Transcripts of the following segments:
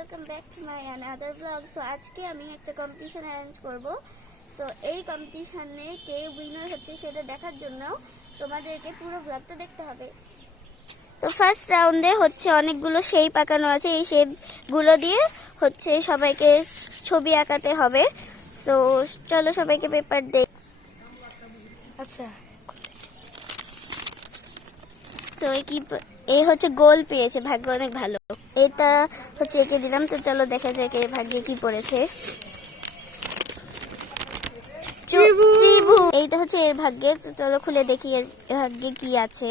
Welcome back to my another blog. So আজকে আমি একটা কম্পিটিশন অ্যারেঞ্জ করব। সো এই কম্পিটিশনে কে উইনার হচ্ছে সেটা দেখার জন্য তোমাদেরকে পুরো ব্লগটা দেখতে হবে। তো ফার্স্ট রাউন্ডে হচ্ছে অনেকগুলো শেপ আঁকানো আছে, এই শেপগুলো দিয়ে হচ্ছে সবাইকে ছবি আঁকাতে হবে। সো চলো সবাইকে পেপার দেই। আচ্ছা, তো এই হচ্ছে গোল পেয়েছে, ভাগ্য অনেক ভালো। এটা হচ্ছে একে দিলাম। তো চলো দেখা যাক এর ভাগ্যে কি পড়েছে। এইটা হচ্ছে এর ভাগ্যে। তো চলো খুলে দেখি এর ভাগ্যে কি আছে।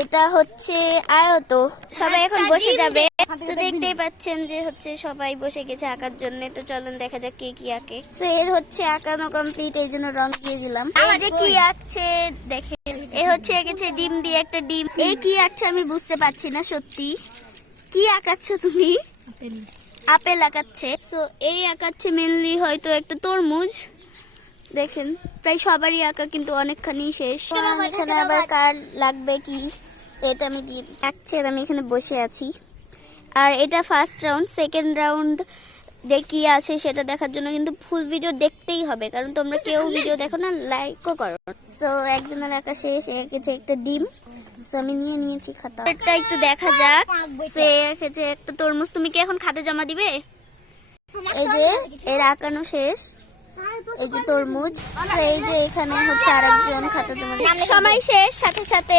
এটা হচ্ছে আয়ত। সবাই এখন বসে যাবে। তো দেখতেই পাচ্ছেন যে হচ্ছে সবাই বসে গেছে আঁকার জন্য। তো চলুন দেখা যাক কে কি আঁকে। তো এর হচ্ছে আঁকানো কমপ্লিট, এই জন্য রং দিয়ে দিলাম। যে কি আঁকছে দেখেন, এ হচ্ছে এঁকেছে ডিম দিয়ে একটা ডিম। এই কি আঁকছে আমি বুঝতে পারছি না সত্যি। কি আঁকাচ্ছ তুমি? আপেল আঁকাচ্ছে। তো এই আঁকাচ্ছে মেনলি হয়তো একটা তরমুজ। দেখেন প্রায় সবারই আঁকা কিন্তু অনেকখানি শেষ। এখানে আবার কার লাগবে কি এটা আমি দিয়ে আঁকছি, আর আমি এখানে বসে আছি। আর এটা ফার্স্ট রাউন্ড। সেকেন্ড রাউন্ড কি আছে সেটা দেখার জন্য কিন্তু ফুল ভিডিও দেখতেই হবে, কারণ তোমরা কেউ ভিডিও দেখো না, লাইকও করো। সো একজনের আঁকা শেষ, এঁকেছে একটা ডিম। সো আমি নিয়ে নিয়েছি খাতা। এটা একটু দেখা যাক। সে এঁকেছে একটা তরমুজ। তুমি কি এখন খাতা জমা দিবে? এই যে এর আঁকানো শেষ, এই যে তরমুজ। এই যে এখানে হচ্ছে আরেকজন খাতা জমা। সময় শেষ, সাথে সাথে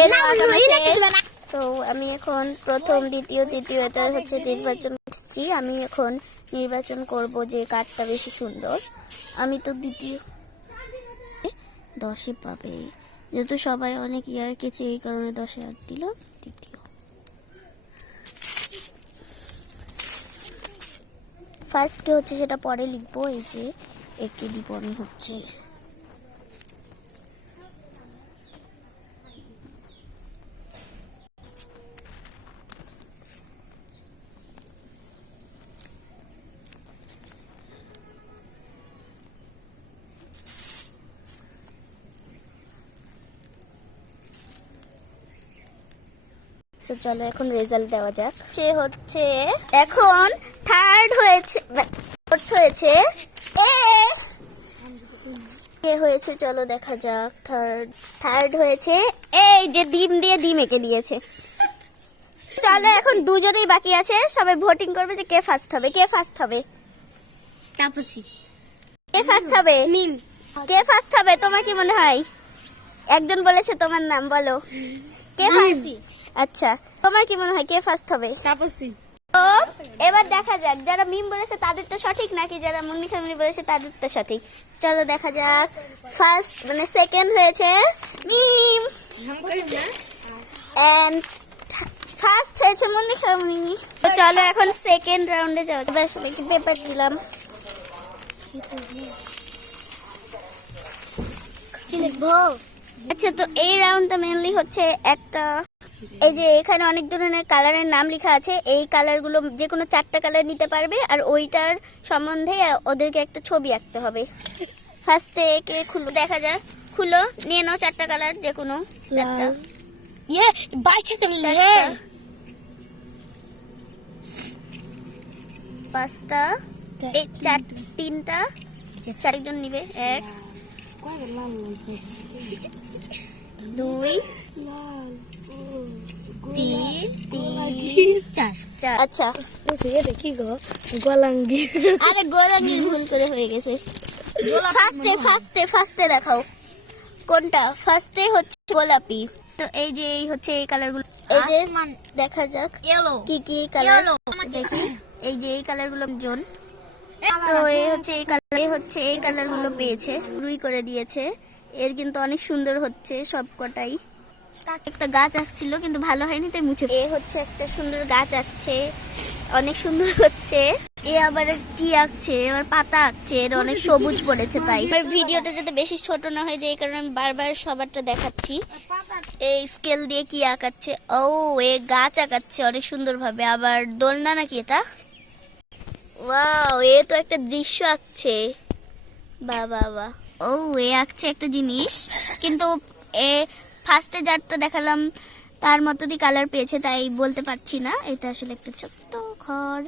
এর আঁকানো শেষ। তো আমি এখন প্রথম, দ্বিতীয়, তৃতীয় এটা হচ্ছে নির্বাচন করছি। আমি এখন নির্বাচন করব যে কার্ডটা বেশি সুন্দর। আমি তো দ্বিতীয়, 10 পাবে, যেহেতু সবাই অনেক এঁকেছে এই কারণে 10 8 দিলাম। দ্বিতীয় ফার্স্ট কে হচ্ছে সেটা পরে লিখবো। এই যে একে দিব আমি হচ্ছে চলো এখন রেজাল্ট দেওয়া যাক। সে হচ্ছে এখন থার্ড হয়েছে, কে হয়েছে চলো দেখা যাক। থার্ড হয়েছে এই যে ডিম দিয়ে ডিম এঁকে দিয়েছে। চলো এখন দুজনেই বাকি আছে, সবাই ভোটিং করবে যে কে ফার্স্ট হবে। কে ফার্স্ট হবে? তাপসী। কে ফার্স্ট হবে? মিম। কে ফার্স্ট হবে তোমার কি মনে হয়? একজন বলেছে তোমার নাম, বলো কে ফার্স্ট। আচ্ছা, তোমার কি মনে হয় কে ফার্স্ট হবে? তাপসী। তো এবার দেখা যাক যারা মিম বলেছে তাদেরটা সঠিক নাকি যারা মুন্নি খামনি বলেছে তাদেরটা সঠিক। চলো দেখা যাক। ফার্স্ট মানে সেকেন্ড হয়েছে মিম, এন্ড ফার্স্ট হয়েছে মুন্নি খামনি। তো চলো এখন সেকেন্ড রাউন্ডে যাও। এবার সবাইকে পেপার দিলাম। কি লিখবো? আচ্ছা, তো এই রাউন্ডটা মেনলি হচ্ছে একটা, এই যে এখানে অনেক ধরনের কালারের নাম লেখা আছে। এই কালারগুলো যে কোনো 4টা কালার নিতে পারবে, আর ওইটার সম্বন্ধে ওদেরকে একটা ছবি আঁকতে হবে। ফার্স্টে কে খুলো দেখা যাক। খুলো, নিয়ে নাও 4টা কালার যে কোনো 4টা। ये বাইশে তো চারটা, 5টা, এই 3টা, 4জন নিবে। 1 2 3 4। আচ্ছা, দেখি গো গোলাঙ্গি। আরে গোলাঙ্গি ভুল করে হয়ে গেছে। ফার্স্টে দেখাও কোনটা। ফার্স্টে হচ্ছে গোলাপি। তো এই যে এই হচ্ছে এই কালারগুলো, এই যে দেখা যাক কি কি কালার দেখি। এই যে এই কালারগুলো জন। তো এই হচ্ছে এই কালারগুলো পেয়েছে, রুই করে দিয়েছে। এর কিন্তু অনেক সুন্দর হচ্ছে সবকটাই। একটা গাছ আঁকছিল কিন্তু ভালো হয়নি তাই মুছে। এ হচ্ছে একটা সুন্দর গাছ আঁকছে, অনেক সুন্দর হচ্ছে। এ আবার কি আঁকছে, এবার পাতা আঁকছে, এর অনেক সবুজ পড়েছে তাই। এবার ভিডিওটা যাতে বেশি ছোট না হয়ে যায় এই কারণে আমি বারবার সবারটা দেখাচ্ছি। এই স্কেল দিয়ে কি আঁকাচ্ছে, ও এ গাছ আঁকাচ্ছে অনেক সুন্দর ভাবে। আবার দোলনা নাকি এটা, ওয়াও এ তো একটা দৃশ্য আঁকছে। বাবা ও এ আঁকছে একটা জিনিস। কিন্তু এ ফার্স্টে যারটা দেখালাম তার মতনই কালার পেয়েছে, তাই বলতে পারছি না। এটা আসলে একটা ছোট্ট ঘর।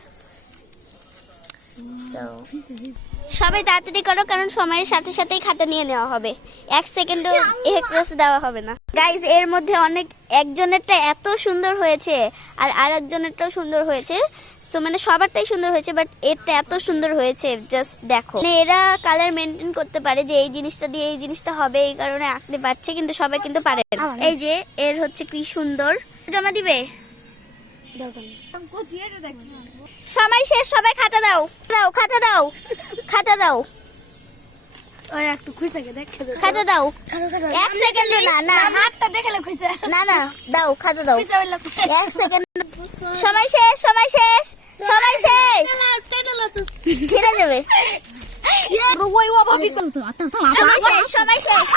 So, সবাই তাড়াতাড়ি করো, কারণ সময়ের সাথে সাথেই খাতা নিয়ে নেওয়া হবে। 1 সেকেন্ডও এক্সট্রা দেওয়া হবে না। গাইজ, এর মধ্যে অনেক, একজনেরটা এত সুন্দর হয়েছে আর আরেকজনেরটাও সুন্দর হয়েছে। তো মানে সবারটাই সুন্দর হয়েছে, বাট এরটা এত সুন্দর হয়েছে, জাস্ট দেখো। মানে এরা কালার মেনটেন করতে পারে যে এই জিনিসটা দিয়ে এই জিনিসটা হবে, এই কারণে আঁকতে পারছে, কিন্তু সবাই কিন্তু পারে না। এই যে এর হচ্ছে কি সুন্দর। জমা দিবে? সময় শেষ, সবাই খাতা দাও, দাও খাতা দাও, খাতা দাও, ওই একটু খুঁজে দেখ খাতা দাও। 1 সেকেন্ড না, না হাতটা দেখালে খুঁজে না, না দাও, খাতা দাও। খুঁজে হইলো 1 সেকেন্ড। সময় শেষ, সময় শেষ, সময় শেষ। ছেড়ে যাবে। ওই ও ভাবি কোন তো সময় শেষ, সময় শেষ।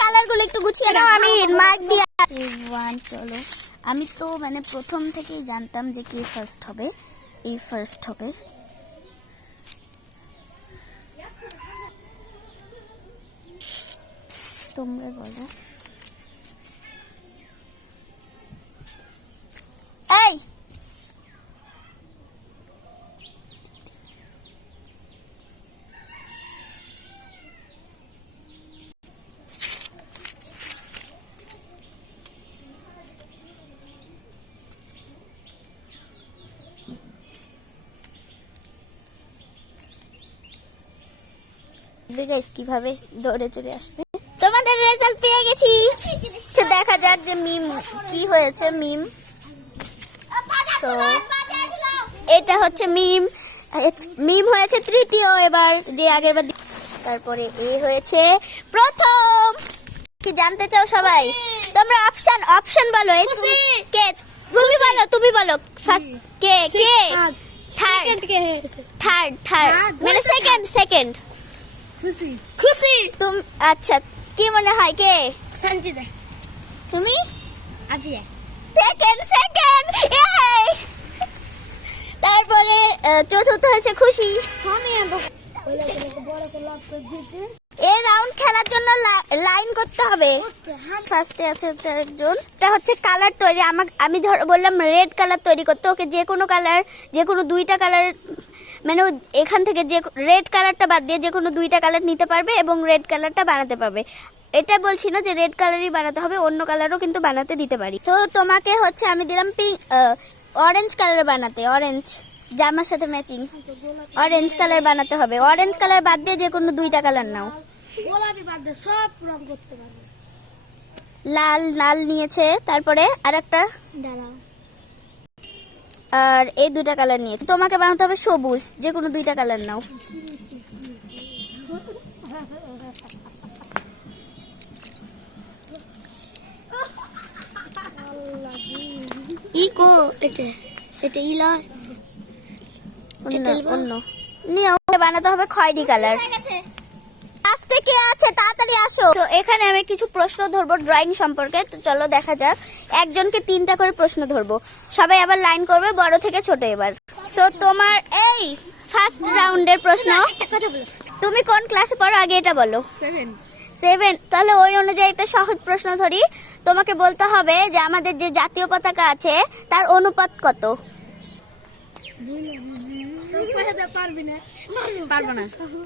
কালারগুলো একটু গুছিয়ে দাও, আমি মার্ক দিয়ে 1। চলো, আমি তো মানে প্রথম থেকেই জানতাম যে কে ফার্স্ট হবে। এই ফার্স্ট হবে। তোমরা বলো। এই গাইস কিভাবে দৌড়ে চলে আসবে। তোমাদের রেজাল্ট পেয়ে গেছি। সে দেখা যাক যে মিম কি হয়েছে। মিম, তো এটা হচ্ছে মিম। মিম হয়েছে তৃতীয় এবার, যে আগের বার। তারপরে এ হয়েছে প্রথম। কি জানতে চাও সবাই? তোমরা অপশন বলো। কে? তুমি বলো, তুমি বলো ফার্স্ট। কে কে? থার্ড মানে সেকেন্ড। খুশি তুমি আচ্ছা, কি মনে হয় কে? সঞ্জিদা। তুমি? আবিয়া। সেকেন্ড। তারপরে চতুর্থ হয়েছে খুশি। আমি এত বড় করে লাভ করে দিতে। এই রাউন্ড খেলার জন্য লাইন করতে হবে। ফার্স্টে আছে হচ্ছে একজন। এটা হচ্ছে কালার তৈরি। আমি বললাম রেড কালার তৈরি করতে। ওকে যে কোনো কালার, যে কোনো 2টা কালার, মানে এখান থেকে যে রেড কালারটা বাদ দিয়ে যে কোনো 2টা কালার নিতে পারবে এবং রেড কালারটা বানাতে পারবে। এটা বলছি না যে রেড কালারই বানাতে হবে, অন্য কালারও কিন্তু বানাতে দিতে পারি। তো তোমাকে হচ্ছে আমি দিলাম অরেঞ্জ কালার বানাতে। অরেঞ্জ জামার সাথে ম্যাচিং অরেঞ্জ কালার বানাতে হবে। অরেঞ্জ কালার বাদ দিয়ে যে কোনো 2টা কালার নাও। গোলাপি বাদ দিয়ে সব রং করতে পারবে। লাল নিয়েছে, তারপরে আরেকটা, দাঁড়াও, আর এই 2টা কালার নিয়েছে। তোমাকে বানাতে হবে সবুজ, যে কোনো 2টা কালার নাও। ইকো এটা ইলা অন্য নিয়ে বানাতে হবে খয়েরি কালার। আজকে কে আছে? তাড়াতাড়ি আসো। তো এখানে আমি কিছু প্রশ্ন ধরবো ড্রয়িং সম্পর্কে। তো চলো দেখা যাক। একজনকে 3টা করে প্রশ্ন ধরবো। সবাই আবার লাইন করবে, বড় থেকে ছোট। এবার সো তোমার এই ফার্স্ট রাউন্ডের প্রশ্ন। তুমি কোন ক্লাসে পড়ো আগে এটা বলো। 7। তাহলে ওই অনুযায়ী একটা সহজ প্রশ্ন ধরি। তোমাকে বলতে হবে যে আমাদের যে জাতীয় পতাকা আছে তার অনুপাত কত?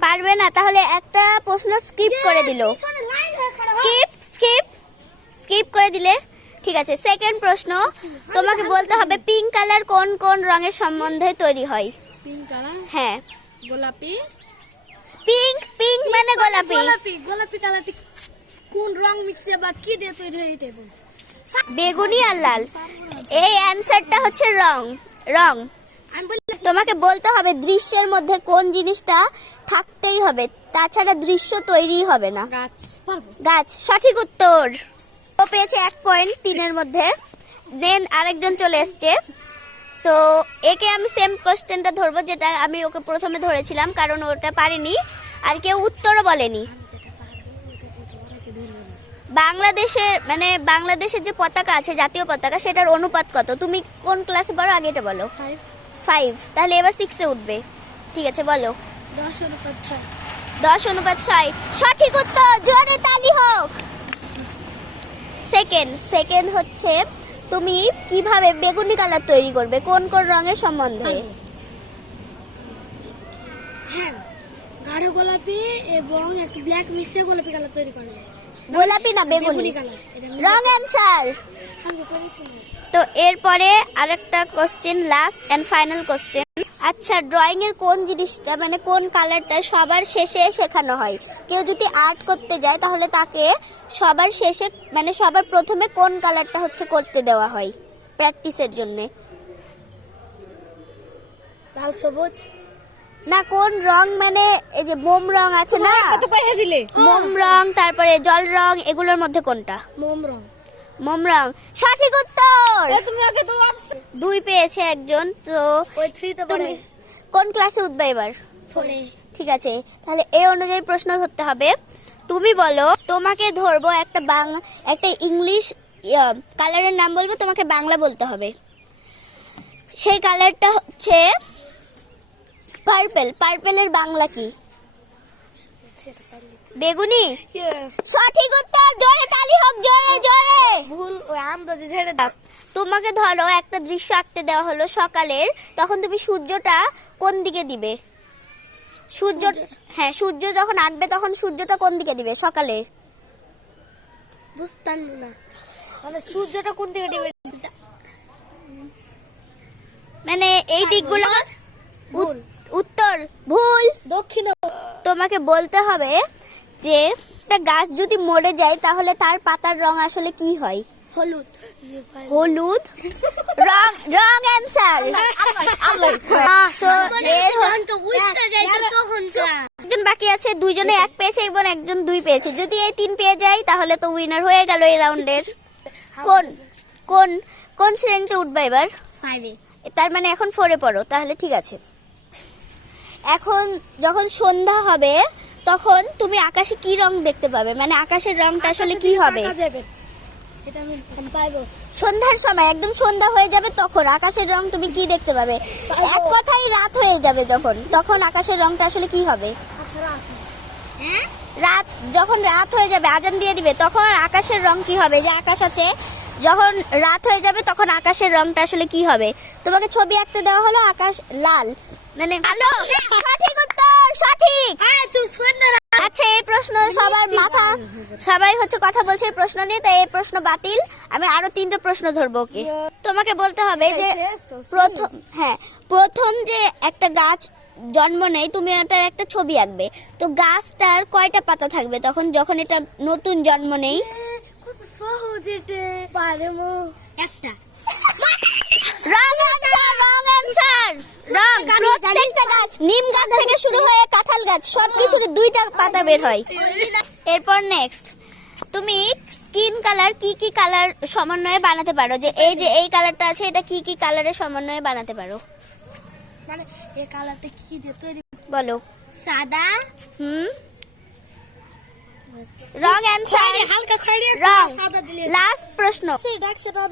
পারবে না? তাহলে একটা প্রশ্ন স্কিপ করে দিল। স্কিপ করে দিলে ঠিক আছে। সেকেন্ড প্রশ্ন, তোমাকে বলতে হবে পিঙ্ক কালার কোন কোন রঙের সম্বন্ধে তৈরি হয়? পিঙ্ক কালার, হ্যাঁ, গোলাপি। পিঙ্ক মানে গোলাপি। গোলাপি কালারটি কোন রং মিশিয়ে বা কি দিয়ে তৈরি হয় এটাই বলছি। বেগুনি আর লাল। এই অ্যানসারটা হচ্ছে রং। আমি বলি তোমাকে বলতে হবে দৃশ্যের মধ্যে কোন জিনিসটা থাকতেই হবে, তাছাড়া দৃশ্য তৈরি হবে না। গাছ। পারবো। গাছ সঠিক উত্তর। ও পেয়েছে 1 পয়েন্ট 3-এর মধ্যে। দেন আরেকজন চলে এসছে। সো একে আমি সেম কোশ্চেনটা ধরবো যেটা আমি ওকে প্রথমে ধরেছিলাম, কারণ ওটা পারেনি আর কেউ উত্তরও বলেনি। বাংলাদেশের যে পতাকা আছে, জাতীয় পতাকা, সেটার অনুপাত কত? তুমি কোন ক্লাসে পড়ো আগে এটা বলো। 5। তাহলে এবার 6-এ উঠবে। ঠিক আছে, বলো। 10/6। 10/6 সঠিক উত্তর। জোরে তালি হোক। সেকেন্ড হচ্ছে তুমি কিভাবে বেগুনি কালার তৈরি করবে, কোন কোন রঙের সম্বন্ধে? হ্যাঁ, গাঢ় গোলাপি এবং একটু ব্ল্যাক মিশিয়ে গোলাপি কালার তৈরি করলে। গোলাপি না বেগুনি? কালার। এটা রং অ্যান্সার। আমি করেছি না। তো এরপরে আরেকটা question, last and final question. আচ্ছা, ড্রয়িং এর কোন জিনিসটা মানে কোন কালারটা সবার শেষে শেখানো হয়? কেউ যদি আর্ট করতে যায় তাহলে তাকে সবার শেষে মানে সবার প্রথমে কোন কালারটা হচ্ছে করতে দেওয়া হয় প্র্যাকটিসের জন্য? লাল সবুজ না, কোন রং মানে এই যে মোম রং আছে না, কত পয়সা দিলে? মোম রং তারপরে জল রং, এগুলোর মধ্যে কোনটা? মোম রং। মোম রং সঠিক উত্তর। তুমি আগে তো 2 পেয়েছে একজন। তো ওই 3 তে পড়ে তুমি কোন ক্লাসে উঠবে এবার? পড়ে। ঠিক আছে, তাহলে এই অনুযায়ী প্রশ্ন ধরতে হবে। তুমি বলো, তোমাকে ধরবো একটা ইংলিশ কালারের নাম বলবো, তোমাকে বাংলা বলতে হবে। সেই কালারটা হচ্ছে পার্পল। পার্পলের বাংলা কি? বেগুনি। সঠিক উত্তর। জোরে তালি হোক, জোরে জোরে। ভুল, ওই আন্দাজে ঝেড়ে দাও। তোমাকে ধরো একটা দৃশ্য আঁকতে দেওয়া হলো সকালের, তখন তুমি সূর্যটা কোন দিকে দিবে? হ্যাঁ, সূর্য যখন আঁকবে তখন সূর্যটা কোন দিকে দিবে সকালে? বুঝতাম না, মানে সূর্যটা কোন দিকে দিবে? মানে এই দিকগুলো। ভুল। উত্তর ভুল। দক্ষিণ। তোমাকে বলতে হবে যে একটা গাছ যদি মরে যায় তাহলে তার পাতার রং আসলে কি হয়? হলুদ। হলুদ। Wrong answer. একজন বাকি আছে, 2 জনে 1 পেয়েছে এবং একজন 2 পেয়েছে। যদি এই 3 পেয়ে যায় তাহলে তো উইনার হয়ে গেল এই রাউন্ডের। কোন কোন কোন শ্রেণীতে উঠবে এবার? 5 এ। তার মানে এখন 4 এ পড়ো, তাহলে ঠিক আছে। এখন যখন সন্ধ্যা হবে তখন তুমি আকাশে কি রং দেখতে পাবে, মানে আকাশের রংটা আসলে কি হবে? এটা আমি পাইবো। সন্ধ্যার সময় একদম সন্ধ্যা হয়ে যাবে তখন আকাশের রং তুমি কি দেখতে পাবে? এক কথায় রাত হয়ে যাবে তখন আকাশের রংটা আসলে কি হবে? হ্যাঁ, যখন রাত হয়ে যাবে, আজান দিয়ে দিবে, তখন আকাশের রং কি হবে? যে আকাশ আছে, যখন রাত হয়ে যাবে তখন আকাশের রংটা আসলে কি হবে? তোমাকে ছবি আঁকতে দেওয়া হলো, আকাশ লাল, মানে ভালো। সঠিক উত্তর, সঠিক। তুমি সন্ধ্যা। আচ্ছা, এই প্রশ্ন সবাই হচ্ছে কথা বলছে এই প্রশ্ন নিয়ে, তাই এই প্রশ্ন বাতিল। আমি আরো 3টা প্রশ্ন ধরবো। ওকে, তোমাকে বলতে হবে যে প্রথম যে একটা গাছ জন্ম নেয় তুমি এটার একটা ছবি আঁকবে। তো গাছটার কয়টা পাতা থাকবে তখন যখন এটা নতুন জন্ম নেয়? কত সহজ এটা। পারমু একটা। প্রত্যেকটা গাছ, নিম গাছ থেকে শুরু হয়ে কাঁঠাল গাছ, সবকিছুর 2টা পাতা বের হয়। এরপর নেক্সট, তুমি স্কিন কালার কি কি কালার সমন্বয়ে বানাতে পারো? যে এই কালারটা আছে, এটা কি কি কালারের সমন্বয়ে বানাতে পারো? মানে এই কালারটা কি দিয়ে তৈরি? বলো। সাদা। Wrong answer. হালকা খয়েরি রং। সাদা দিলে। লাস্ট প্রশ্ন, সেটা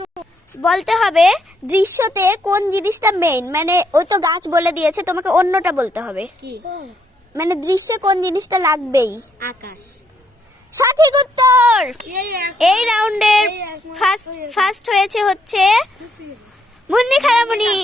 বলতে হবে দৃশ্যতে কোন জিনিসটা মেইন, মানে ওই তো গাছ বলে দিয়েছে, তোমাকে অন্যটা বলতে হবে। কি? মানে দৃশ্যে কোন জিনিসটা লাগবেই? আকাশ। সঠিক উত্তর। এই রাউন্ডের এই ফার্স্ট হয়েছে হচ্ছে মুন্নি খালামুনি।